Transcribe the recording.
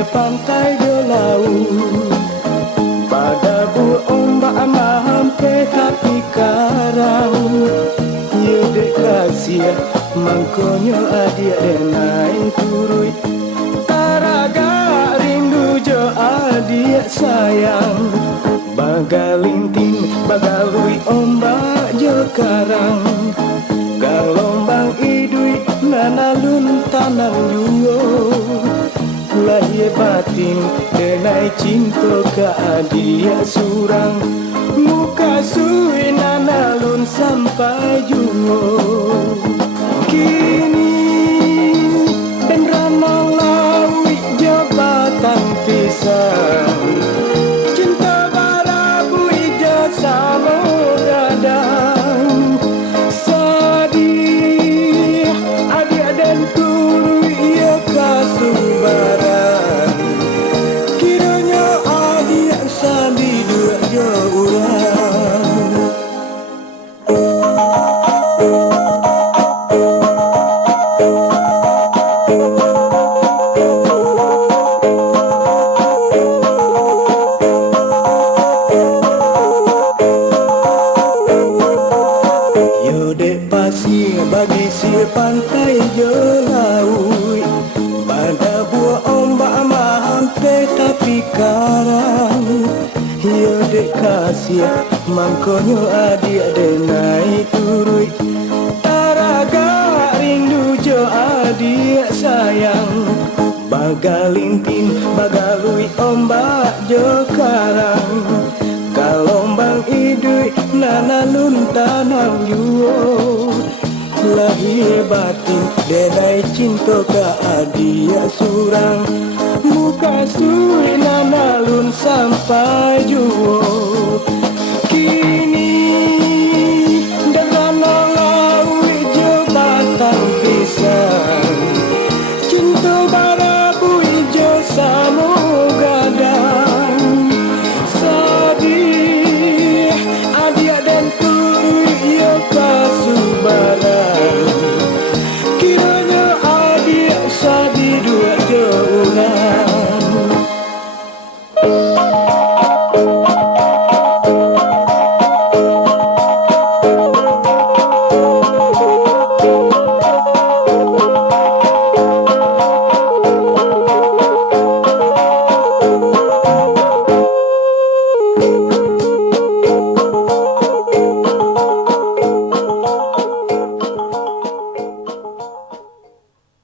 pesisir pantai Dolaut. Pada bu ombak mahampe tapi karang, ia dek kasih mangkonyo adia denai turui. Taraga rindu jo adia sayang, bagalintin bagalui ombak jo karang. Galombang idui nanalun tanang juo, lahir batin denai cinta ke adia surang. Muka sui nanalun sampai juo. Kini dan ramang lawi jabatan pisang, cinta barabu ija sama gadang. Sadih adik dan turu ia kasubaran, kiranya adik sandi dua jauran. Bagi si pantai Dolaut, pada buah ombak mahampe tapi karang. Ia dek kasih mangkonyo adik denai turui. Taraga rindu jo adik sayang, bagalintin bagalui ombak jo karang. Kalombang idui nanalun tanang juo, lahir batin denai cinta ke adia surang. Muka sui nanalun sampai juo.